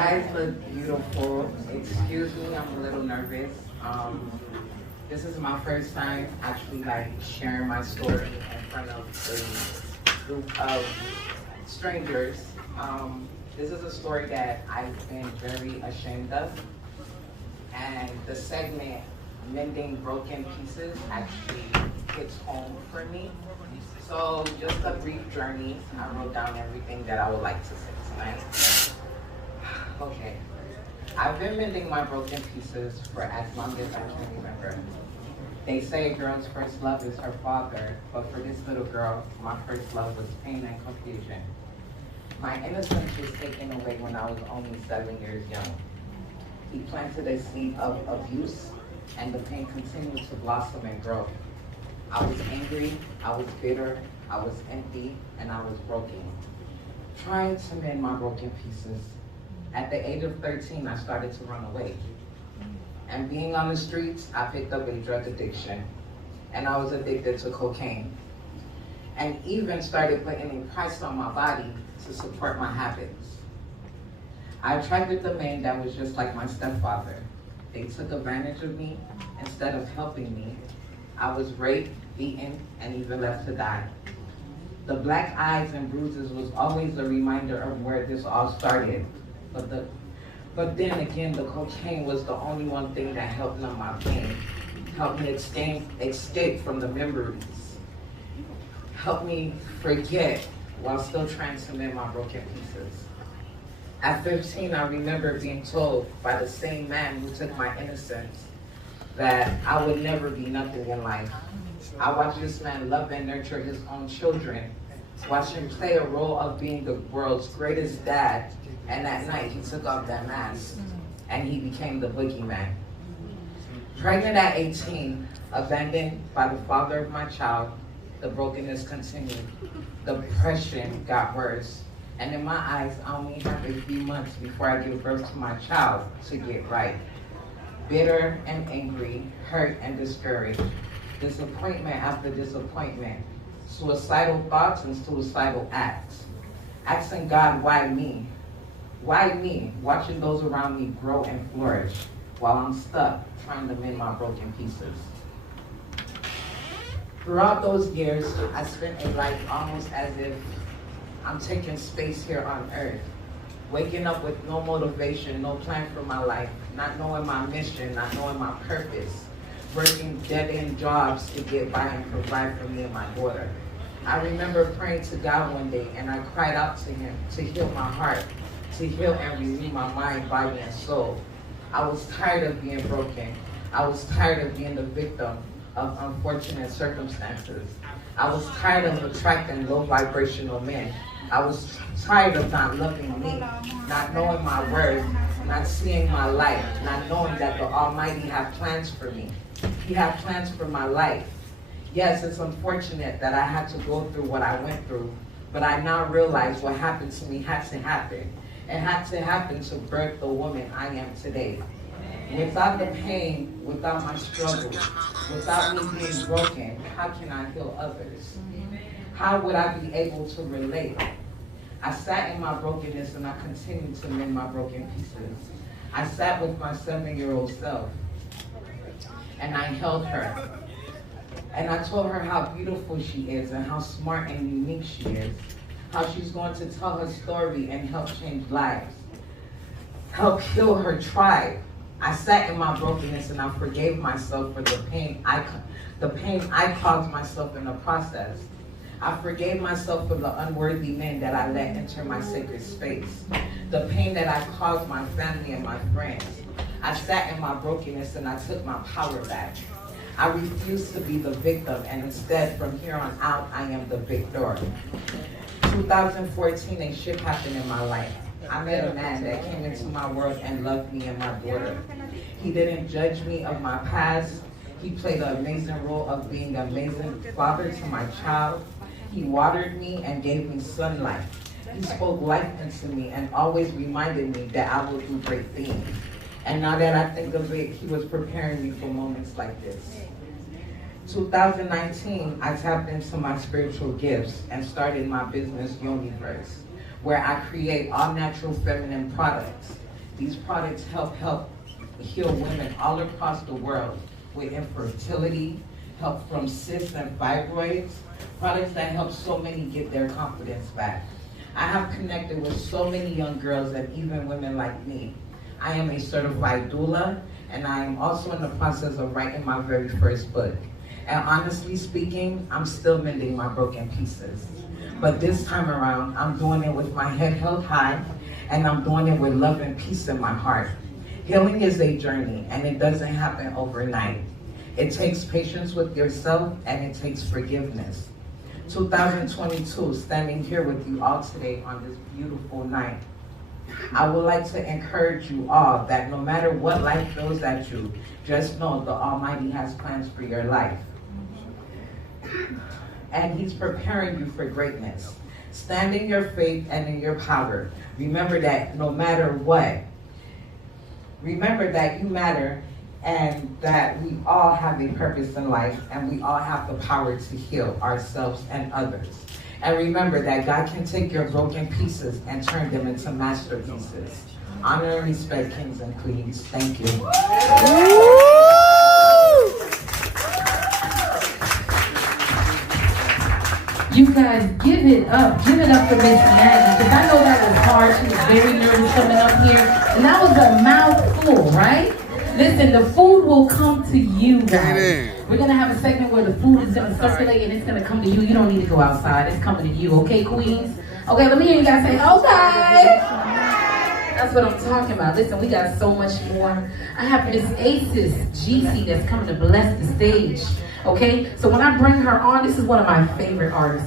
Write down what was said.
guys look beautiful. Excuse me, I'm a little nervous. This is my first time actually like sharing my story in front of a group of strangers. This is a story that I've been very ashamed of, and the segment Mending Broken Pieces actually hits home for me. So just a brief journey. I wrote down everything that I would like to say tonight. Okay. I've been mending my broken pieces for as long as I can remember. They say a girl's first love is her father, but for this little girl, my first love was pain and confusion. My innocence was taken away when I was only 7 years young. He planted a seed of abuse, and the pain continued to blossom and grow. I was angry, I was bitter, I was empty, and I was broken. Trying to mend my broken pieces. At the age of 13, I started to run away. And being on the streets, I picked up a drug addiction. And I was addicted to cocaine. And even started putting a price on my body to support my habits. I attracted the man that was just like my stepfather. They took advantage of me instead of helping me. I was raped, beaten, and even left to die. The black eyes and bruises was always a reminder of where this all started. But then again, the cocaine was the only one thing that helped numb my pain, helped me escape from the memories, helped me forget while still trying to mend my broken pieces. At 15, I remember being told by the same man who took my innocence that I would never be nothing in life. I watched this man love and nurture his own children, watch him play a role of being the world's greatest dad, and that night he took off that mask and he became the boogeyman. Pregnant at 18, abandoned by the father of my child, the brokenness continued. The depression got worse. And in my eyes, I only have a few months before I give birth to my child to get right. Bitter and angry, hurt and discouraged. Disappointment after disappointment. Suicidal thoughts and suicidal acts. Asking God, why me? Why me? Watching those around me grow and flourish while I'm stuck trying to mend my broken pieces. Throughout those years, I spent a life almost as if I'm taking space here on earth, waking up with no motivation, no plan for my life, not knowing my mission, not knowing my purpose, working dead-end jobs to get by and provide for me and my daughter. I remember praying to God one day, and I cried out to him to heal my heart, to heal and renew my mind, body, and soul. I was tired of being broken. I was tired of being the victim of unfortunate circumstances. I was tired of attracting low vibrational men. I was tired of not loving me, not knowing my worth, not seeing my life, not knowing that the Almighty had plans for me. He had plans for my life. Yes, it's unfortunate that I had to go through what I went through, but I now realize what happened to me had to happen. It had to happen to birth the woman I am today. Without the pain, without my struggle, without me being broken, how can I heal others? How would I be able to relate? I sat in my brokenness and I continued to mend my broken pieces. I sat with my 7-year-old self and I held her. And I told her how beautiful she is and how smart and unique she is. How she's going to tell her story and help change lives. Help heal her tribe. I sat in my brokenness and I forgave myself for the pain I caused myself in the process. I forgave myself for the unworthy men that I let enter my sacred space. The pain that I caused my family and my friends. I sat in my brokenness and I took my power back. I refused to be the victim, and instead, from here on out, I am the victor. 2014, a shift happened in my life. I met a man that came into my world and loved me and my daughter. He didn't judge me of my past. He played an amazing role of being an amazing father to my child. He watered me and gave me sunlight. He spoke life into me and always reminded me that I will do great things. And now that I think of it, he was preparing me for moments like this. 2019, I tapped into my spiritual gifts and started my business, Universe, where I create all natural feminine products. These products help heal women all across the world with infertility, help from cysts and fibroids, products that help so many get their confidence back. I have connected with so many young girls and even women like me. I am a certified doula, and I am also in the process of writing my very first book. And honestly speaking, I'm still mending my broken pieces. But this time around, I'm doing it with my head held high, and I'm doing it with love and peace in my heart. Healing is a journey, and it doesn't happen overnight. It takes patience with yourself, and it takes forgiveness. 2022, standing here with you all today on this beautiful night, I would like to encourage you all that no matter what life throws at you, just know the Almighty has plans for your life. And He's preparing you for greatness. Stand in your faith and in your power. Remember that no matter what, remember that you matter and that we all have a purpose in life and we all have the power to heal ourselves and others. And remember that God can take your broken pieces and turn them into masterpieces. Honor and respect, kings and queens. Thank you. You guys, give it up for Miss Maggie, because I know that was hard. She was very nervous coming up here, and that was a mouthful, right? Listen, the food will come to you guys. We're gonna have a segment where the food is gonna circulate and it's gonna come to you. You don't need to go outside, it's coming to you, okay, queens? Okay, let me hear you guys say, okay. That's what I'm talking about. Listen, we got so much more. I have Miss Aces GC that's coming to bless the stage. Okay, so when I bring her on, this is one of my favorite artists.